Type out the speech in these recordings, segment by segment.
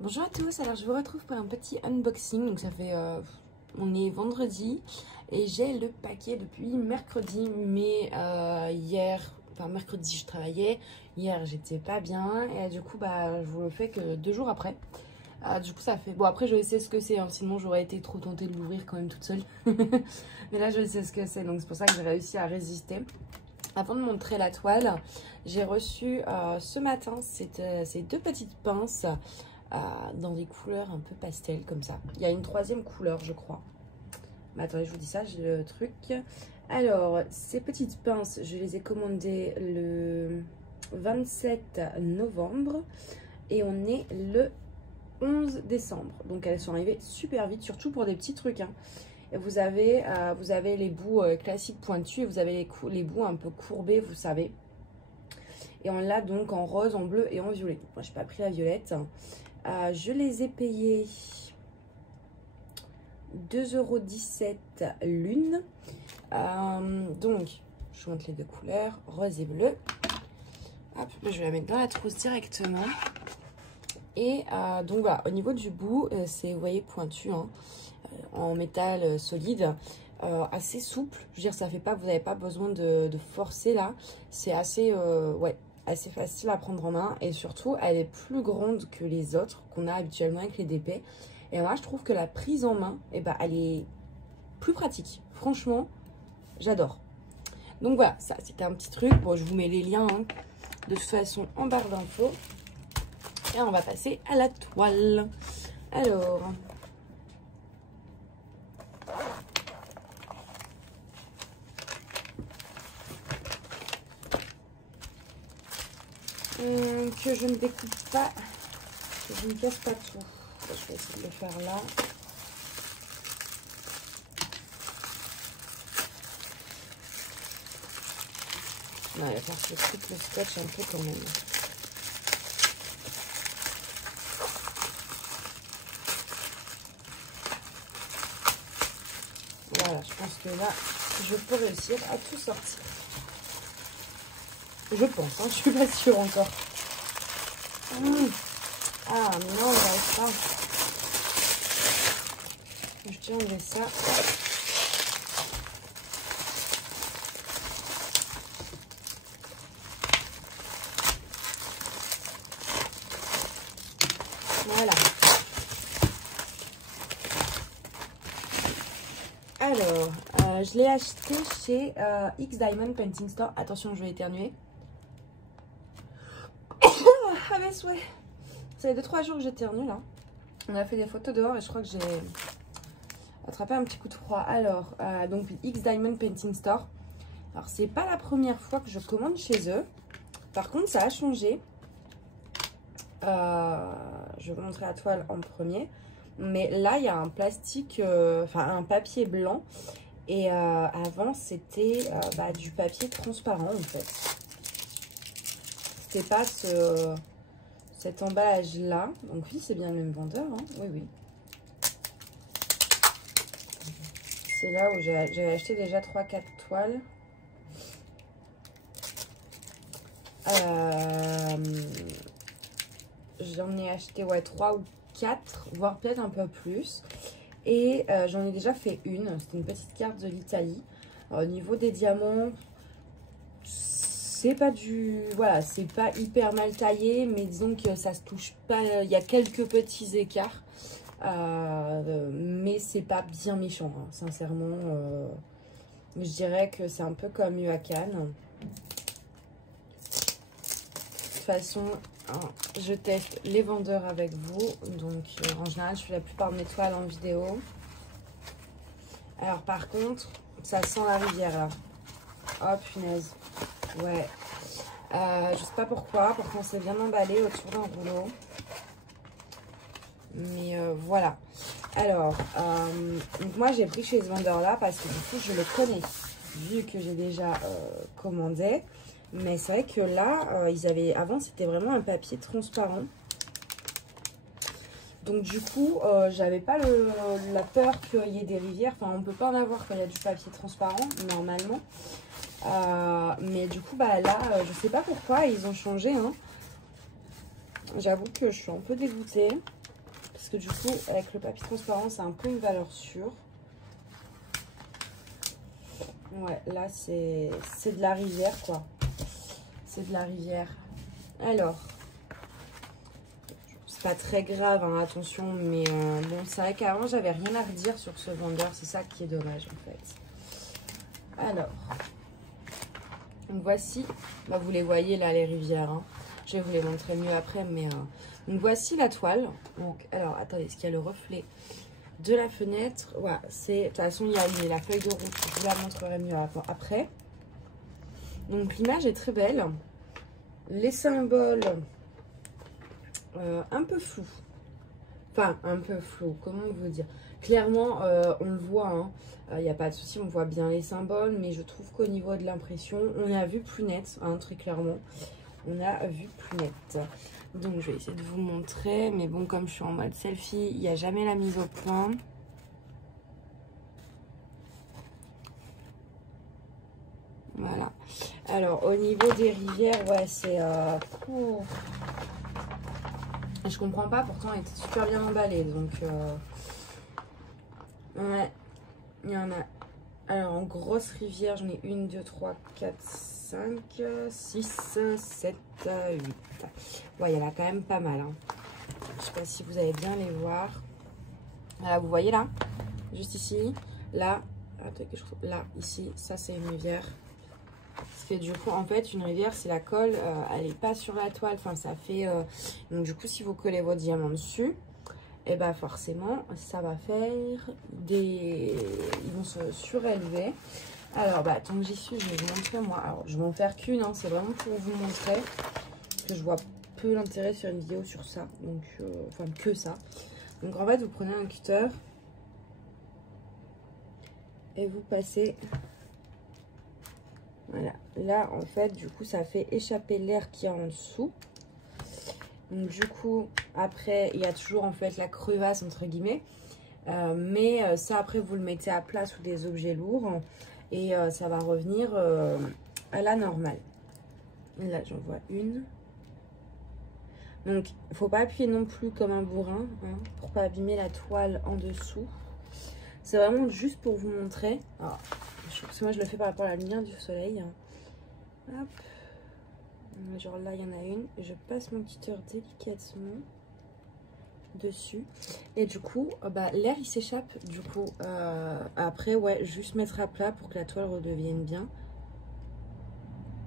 Bonjour à tous, alors je vous retrouve pour un petit unboxing. Donc ça fait, on est vendredi et j'ai le paquet depuis mercredi. Mais mercredi je travaillais, hier j'étais pas bien et du coup je vous le fais que 2 jours après. Du coup ça fait, bon après je sais ce que c'est, hein, sinon j'aurais été trop tentée de l'ouvrir quand même toute seule. Mais là je sais ce que c'est, donc c'est pour ça que j'ai réussi à résister. Avant de montrer la toile, j'ai reçu ce matin ces 2 petites pinces dans des couleurs un peu pastel comme ça. Il y a une 3e couleur je crois. Mais attendez, je vous dis ça, j'ai le truc. Alors, ces petites pinces, je les ai commandées le 27 novembre et on est le 11 décembre. Donc elles sont arrivées super vite, surtout pour des petits trucs, hein. Et vous avez les bouts classiques pointus et vous avez les bouts un peu courbés, vous savez. Et on l'a donc en rose, en bleu et en violet. Moi, j'ai pas pris la violette. Je les ai payés 2,17 € l'une. Donc, je vous montre les 2 couleurs, rose et bleu. Hop, je vais la mettre dans la trousse directement. Et donc voilà, au niveau du bout, c'est, vous voyez, pointu, hein, en métal solide, assez souple. Je veux dire, ça fait pas, vous n'avez pas besoin de forcer là. C'est assez, ouais, assez facile à prendre en main. Et surtout, elle est plus grande que les autres qu'on a habituellement avec les DP. Et moi, je trouve que la prise en main, elle est plus pratique. Franchement, j'adore. Donc voilà, ça, c'était un petit truc. Bon, je vous mets les liens, hein, de toute façon en barre d'infos. Et on va passer à la toile. Alors, que je ne découpe pas, que je ne casse pas tout. Je vais essayer de le faire là. Non, il va falloir que je coupe le scotch un peu quand même. Voilà, je pense que là, je peux réussir à tout sortir. Je pense, hein, je suis pas sûre encore. Ah non, j'arrive pas. Je tiens à enlever ça. Voilà. Alors, je l'ai acheté chez X Diamond Painting Store. Attention, je vais éternuer. Ah mes souhaits. Ça fait 2-3 jours que j'éternue là. On a fait des photos dehors et je crois que j'ai attrapé un petit coup de froid. Alors, donc X Diamond Painting Store. Alors, c'est pas la première fois que je commande chez eux. Par contre, ça a changé. Je vais vous montrer la toile en premier. Mais là, il y a un plastique, un papier blanc. Et avant, c'était du papier transparent en fait. C'était pas cet emballage-là. Donc oui, c'est bien le même vendeur, hein. Oui, oui. C'est là où j'avais acheté déjà 3-4 toiles. J'en ai acheté 3 ou 4, voire peut-être un peu plus. Et j'en ai déjà fait une. C'était une petite carte de l'Italie. Au niveau des diamants, c'est pas voilà, c'est pas hyper mal taillé, mais disons que ça se touche pas. Il y a quelques petits écarts. Mais c'est pas bien méchant, hein, sincèrement. Je dirais que c'est un peu comme Huacan. De toute façon, hein, je teste les vendeurs avec vous. Donc, en général, je fais la plupart de mes toiles en vidéo. Alors, par contre, ça sent la rivière, là. Oh, punaise. Ouais. Je sais pas pourquoi. Pourtant, c'est bien emballé autour d'un rouleau. Mais voilà. Alors, donc moi, j'ai pris chez ce vendeur-là parce que du coup, je le connais. Vu que j'ai déjà commandé. Mais c'est vrai que là, avant, c'était vraiment un papier transparent. Donc du coup, j'avais pas la peur qu'il y ait des rivières. Enfin, on peut pas en avoir quand il y a du papier transparent, normalement. Mais du coup, là, je sais pas pourquoi ils ont changé, hein. J'avoue que je suis un peu dégoûtée. Parce que du coup, avec le papier transparent, c'est un peu une valeur sûre. Ouais, là, c'est de la rivière, quoi. C'est de la rivière. Alors, c'est pas très grave, hein, attention, mais bon, c'est vrai qu'avant, j'avais rien à redire sur ce vendeur. C'est ça qui est dommage, en fait. Alors, donc voici, bah, vous les voyez là, les rivières, hein. Je vais vous les montrer mieux après, mais donc voici la toile. Donc, alors, attendez, est-ce qu'il y a le reflet de la fenêtre? Ouais, c'est, de toute façon, il y a la feuille de route. Je vous la montrerai mieux après. Donc, l'image est très belle. Les symboles, un peu flous. Enfin, un peu flou, comment vous dire? Clairement, on le voit, hein. Il n'y a pas de souci, on voit bien les symboles, mais je trouve qu'au niveau de l'impression, on a vu plus net, hein, très clairement. On a vu plus net. Donc, je vais essayer de vous montrer, mais bon, comme je suis en mode selfie, il n'y a jamais la mise au point. Voilà. Alors, au niveau des rivières, ouais, c'est... je comprends pas, pourtant, elle était super bien emballée, donc... ouais, il y en a... Alors, en grosse rivière, j'en ai 1, 2, 3, 4, 5, 6, 7, 8. Ouais, il y en a quand même pas mal. Hein. Je sais pas si vous allez bien les voir. Voilà, vous voyez là, juste ici, là, là, ici, ça c'est une rivière. Parce que du coup, en fait, une rivière, c'est la colle, elle n'est pas sur la toile. Enfin, ça fait... donc, du coup, si vous collez vos diamants dessus, et bah forcément, ça va faire des... Ils vont se surélever. Alors, bah, tant que j'y suis, je vais vous montrer, moi. Alors, je vais en faire qu'une, hein, c'est vraiment pour vous montrer que je vois peu l'intérêt de faire une vidéo sur ça. Donc, enfin, que ça. Donc, en fait, vous prenez un cutter et vous passez... Voilà. Là, en fait, du coup, ça fait échapper l'air qui est en dessous. Donc, du coup, après, il y a toujours, en fait, la crevasse, entre guillemets. Mais ça, après, vous le mettez à plat sous des objets lourds. Et ça va revenir à la normale. Là, j'en vois une. Donc, il ne faut pas appuyer non plus comme un bourrin, hein, pour pas abîmer la toile en dessous. C'est vraiment juste pour vous montrer. Alors, parce que moi, je le fais par rapport à la lumière du soleil. Hop. Genre là, il y en a une. Je passe mon cutter délicatement dessus. Et du coup, bah, l'air, il s'échappe. Du coup, après, ouais, juste mettre à plat pour que la toile redevienne bien.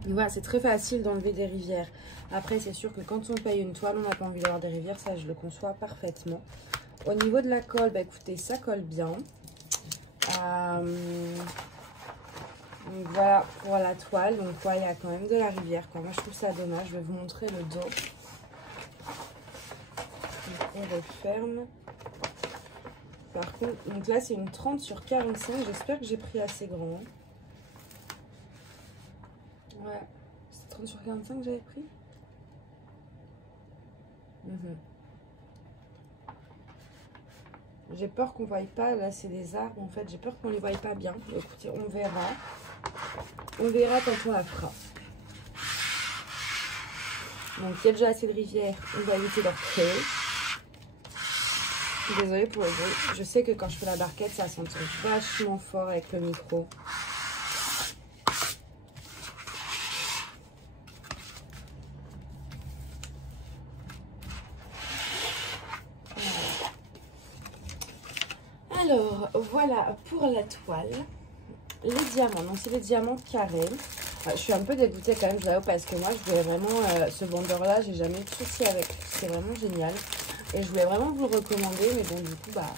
Voilà, c'est très facile d'enlever des rivières. Après, c'est sûr que quand on paye une toile, on n'a pas envie d'avoir des rivières. Ça, je le conçois parfaitement. Au niveau de la colle, bah, écoutez, ça colle bien. Donc voilà pour la toile. Donc ouais, il y a quand même de la rivière, quoi. Moi, je trouve ça dommage. Je vais vous montrer le dos. Donc, on referme. Par contre, donc là, c'est une 30 sur 45. J'espère que j'ai pris assez grand. Ouais. 30 sur 45 que j'avais pris. J'ai peur qu'on ne voie pas. Là, c'est des arbres. En fait, j'ai peur qu'on ne les voie pas bien. Écoutez, on verra. On verra quand on la fera. Donc, il y a déjà assez de rivières. On va éviter leur créer. Désolée pour le bruit. Je sais que quand je fais la barquette, ça s'entend vachement fort avec le micro. Alors, voilà pour la toile. Les diamants, donc c'est des diamants carrés. Je suis un peu dégoûtée quand même, je l'avoue, parce que moi, je voulais vraiment, ce vendeur-là, j'ai jamais eu de soucis avec. C'est vraiment génial. Et je voulais vraiment vous le recommander, mais bon, du coup, bah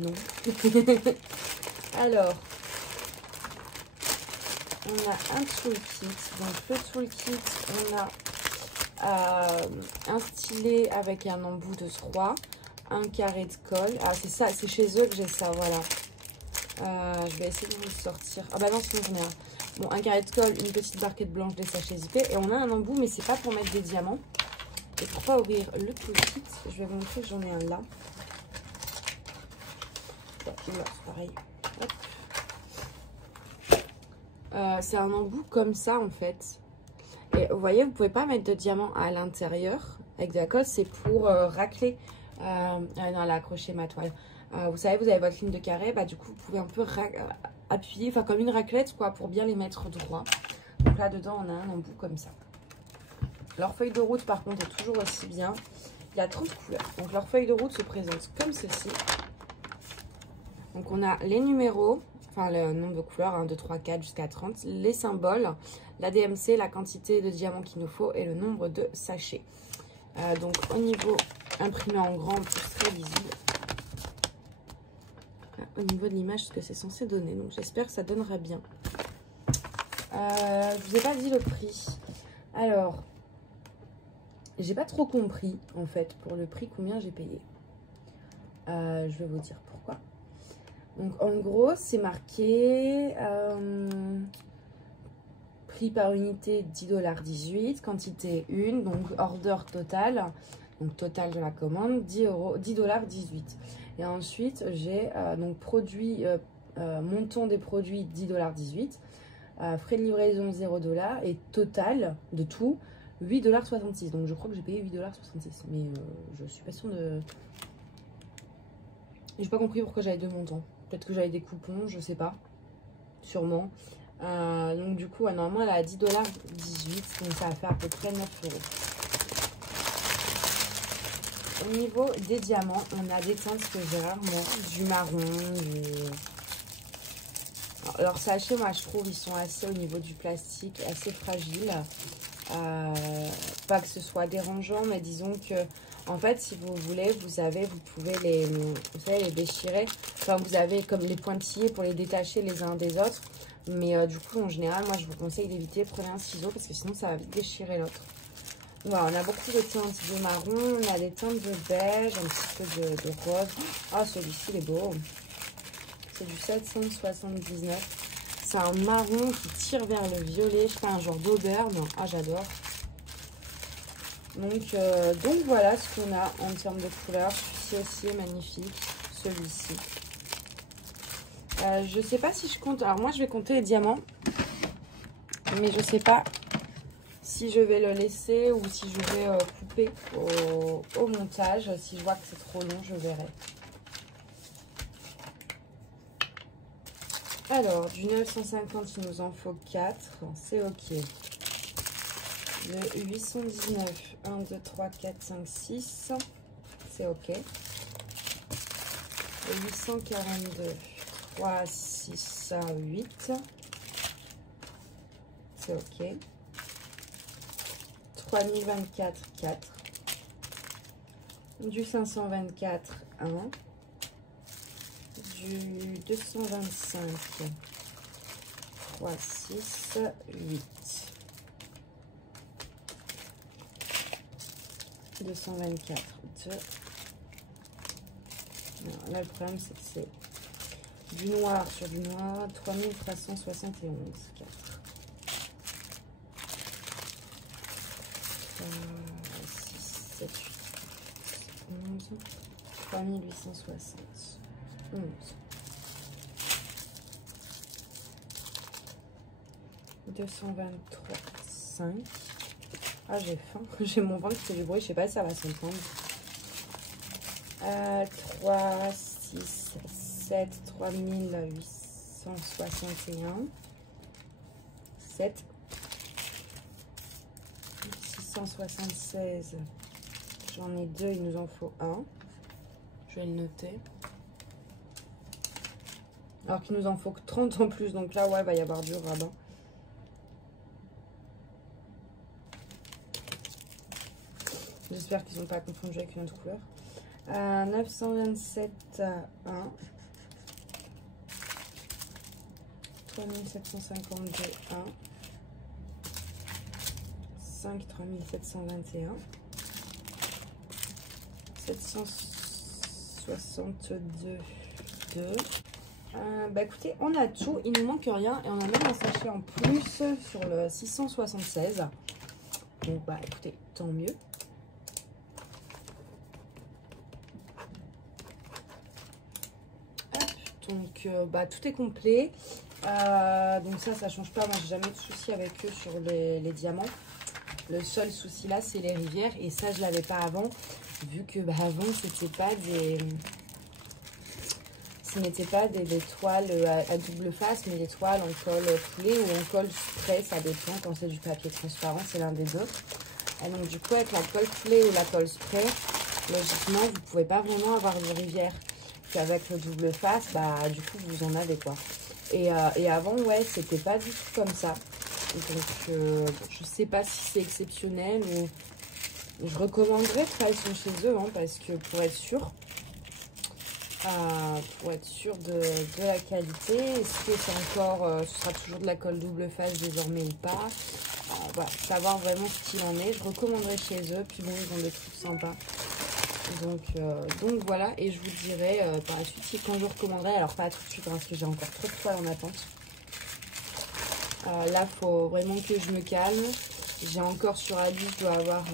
non. Alors, on a un toolkit. Donc, le toolkit, on a un stylet avec un embout de 3. Un carré de colle. Ah, c'est ça, c'est chez eux que j'ai ça, voilà. Je vais essayer de vous le sortir. Ah bah non, sinon j'en ai un. Bon, un carré de colle, une petite barquette blanche, des sachets zippés. Et on a un embout, mais c'est pas pour mettre des diamants. Et pour pas ouvrir le toolkit, je vais vous montrer que j'en ai un là. Là, c'est pareil. C'est un embout comme ça, en fait. Et vous voyez, vous pouvez pas mettre de diamants à l'intérieur avec de la colle. C'est pour racler Non, elle a accroché ma toile. Vous savez, vous avez votre ligne de carré, bah du coup, vous pouvez un peu appuyer, enfin comme une raclette, quoi, pour bien les mettre droit. Donc là, dedans, on a un embout comme ça. Leur feuille de route, par contre, est toujours aussi bien. Il y a 30 couleurs. Donc leur feuille de route se présente comme ceci. Donc on a les numéros, enfin le nombre de couleurs, 1, 2, 3, 4 jusqu'à 30, les symboles, la DMC, la quantité de diamants qu'il nous faut et le nombre de sachets. Donc au niveau imprimé en grand, plus très visible. Au niveau de l'image, ce que c'est censé donner. Donc j'espère que ça donnera bien. Je vous ai pas dit le prix. Alors, j'ai pas trop compris en fait pour le prix combien j'ai payé. Je vais vous dire pourquoi. Donc en gros c'est marqué prix par unité 10,18 $, quantité 1, donc order total, donc total de la commande 10,18 $. Et ensuite j'ai donc produit, montant des produits 10,18 $, frais de livraison 0 $ et total de tout 8,66 $. Donc je crois que j'ai payé 8,66 $, mais je suis pas sûre de... J'ai pas compris pourquoi j'avais deux montants. Peut-être que j'avais des coupons, je sais pas. Sûrement. Donc du coup, normalement, elle a 10,18 $. Donc ça va faire à peu près 9 €. Au niveau des diamants, on a des teintes que j'ai rarement. Du marron, Alors sachez, moi je trouve ils sont assez au niveau du plastique, assez fragiles. Pas que ce soit dérangeant, mais disons que en fait si vous voulez, vous pouvez les déchirer. Enfin vous avez comme les pointillés pour les détacher les uns des autres. Mais du coup en général moi je vous conseille d'éviter, prenez un ciseau parce que sinon ça va vite déchirer l'autre. Voilà, on a beaucoup de teintes de marron, on a des teintes de beige, un petit peu de rose. Ah celui-ci il est beau. C'est du 779. C'est un marron qui tire vers le violet. Je sais pas, un genre d'auburn. Ah, j'adore. Donc voilà ce qu'on a en termes de couleurs. Celui-ci aussi est magnifique. Celui-ci. Je sais pas si je compte. Alors moi, je vais compter les diamants. Mais je sais pas si je vais le laisser ou si je vais couper au montage. Si je vois que c'est trop long, je verrai. Alors, du 950, il nous en faut 4. C'est OK. Le 819, 1, 2, 3, 4, 5, 6. C'est OK. Le 842, 3, 6, 8. C'est OK. 3024, 4. Du 524, 1. Du 225, 3, 6, 8. 224, 2. Alors, là, le problème, c'est que c'est du noir sur du noir. 3371, 4. 6, 7, 8, 11. 3860. 11. « 223, 5. » Ah, j'ai faim. J'ai mon ventre qui fait du bruit. Je sais pas si ça va s'entendre. 3, 6, 7, 3861. 7. 676. J'en ai 2, il nous en faut 1. Je vais le noter. Alors qu'il nous en faut que 30 en plus. Donc là, ouais, il va y avoir du rabat. J'espère qu'ils n'ont pas confondu avec une autre couleur. 927 1. 3752 1. 5 3721. 762 2. Bah écoutez, on a tout, il nous manque rien et on a même un sachet en plus sur le 676. Donc bah écoutez, tant mieux. Hop, donc bah tout est complet. Donc ça change pas, moi j'ai jamais de souci avec eux sur les diamants. Le seul souci là c'est les rivières et ça je l'avais pas avant. vu que bah, avant c'était pas des... Ce n'était pas des toiles à double face, mais des toiles en colle foulée ou en colle spray, ça dépend. Quand c'est du papier transparent, c'est l'un des deux. Et donc du coup, avec la colle foulée ou la colle spray, logiquement, vous ne pouvez pas vraiment avoir de rivière. Puis avec le double face, bah du coup, vous en avez quoi. Et avant, ouais, c'était pas du tout comme ça. Donc, je sais pas si c'est exceptionnel ou... Je recommanderais de travailler chez eux, hein, parce que pour être sûr de la qualité, est-ce que c'est encore, ce sera toujours de la colle double face désormais ou pas, voilà, savoir vraiment ce qu'il en est. Je recommanderais chez eux, puis bon, ils ont des trucs sympas. Donc voilà, et je vous dirai par la suite quand je recommanderai, alors pas tout de suite, hein, parce que j'ai encore trop de toiles en attente. Là, il faut vraiment que je me calme. J'ai encore sur Ali, je dois avoir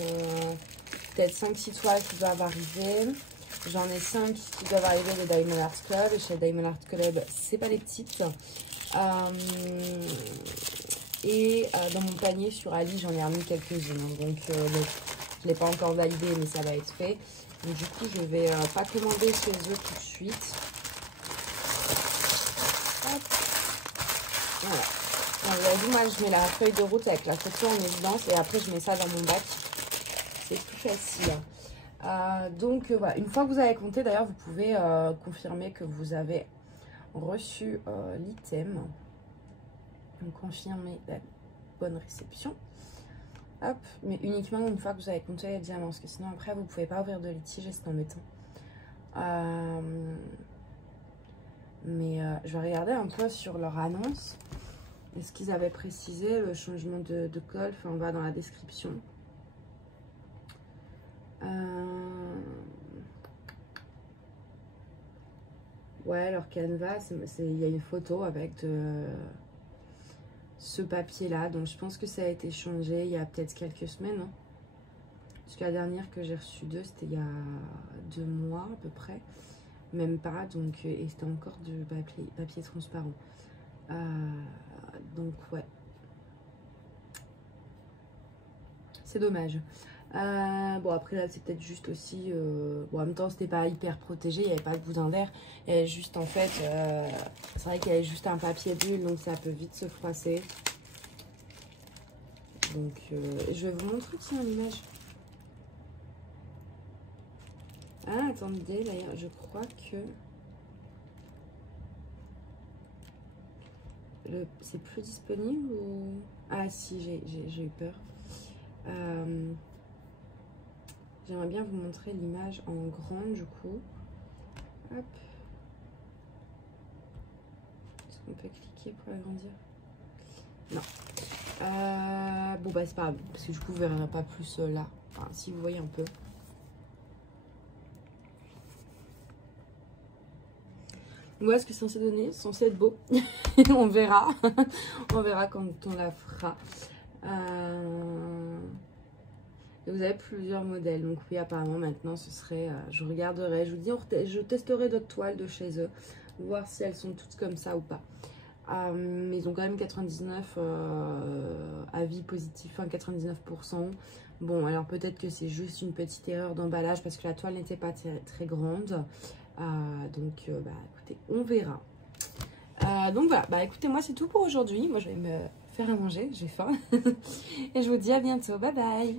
peut-être 5-6 toiles qui doivent arriver. J'en ai 5 qui doivent arriver de Diamond Art Club. Et chez Diamond Art Club, c'est pas les petites. Dans mon panier sur Ali, j'en ai remis quelques-unes. Donc, je ne l'ai pas encore validé, mais ça va être fait. Donc, du coup, je vais pas commander chez eux tout de suite. Hop. Voilà. Vous avez vu, moi, je mets la feuille de route avec la photo en évidence. Et après, je mets ça dans mon bac. C'est plus facile. Donc voilà, une fois que vous avez compté, d'ailleurs vous pouvez confirmer que vous avez reçu l'item. Donc confirmer la bonne réception. Hop, mais uniquement une fois que vous avez compté les diamants, parce que sinon après vous pouvez pas ouvrir de litige et c'est embêtant. Je vais regarder un peu sur leur annonce. Est-ce qu'ils avaient précisé le changement de colle? Enfin, on va dans la description. Ouais, leur canevas, il y a une photo avec ce papier là, donc je pense que ça a été changé il y a peut-être quelques semaines, hein. Parce que la dernière que j'ai reçue d'eux, c'était il y a 2 mois à peu près, même pas, donc, et c'était encore du papier transparent. Donc ouais, c'est dommage. Bon, après là c'est peut-être juste aussi bon, en même temps c'était pas hyper protégé, il n'y avait pas de boudin d'air, il y avait juste en fait c'est vrai qu'il y avait juste un papier bulle, donc ça peut vite se froisser. Donc je vais vous montrer aussi une image. Ah attendez, d'ailleurs je crois que c'est plus disponible ou... Ah si, j'ai eu peur. J'aimerais bien vous montrer l'image en grand du coup. Hop. Est-ce qu'on peut cliquer pour l'agrandir? Non. Bon bah c'est pas grave, parce que du coup vous verrez pas plus là. Enfin si vous voyez un peu. Voilà ce que c'est censé donner, c'est censé être beau. On verra. On verra quand on la fera. Vous avez plusieurs modèles, donc oui apparemment maintenant ce serait, je regarderai, je vous dis, je testerai d'autres toiles de chez eux, voir si elles sont toutes comme ça ou pas. Mais ils ont quand même 99 avis positifs, enfin 99%. Bon alors peut-être que c'est juste une petite erreur d'emballage parce que la toile n'était pas très grande. Donc bah écoutez, on verra. Donc voilà, bah écoutez, moi c'est tout pour aujourd'hui. Moi je vais me faire à manger, j'ai faim. Et je vous dis à bientôt, bye bye.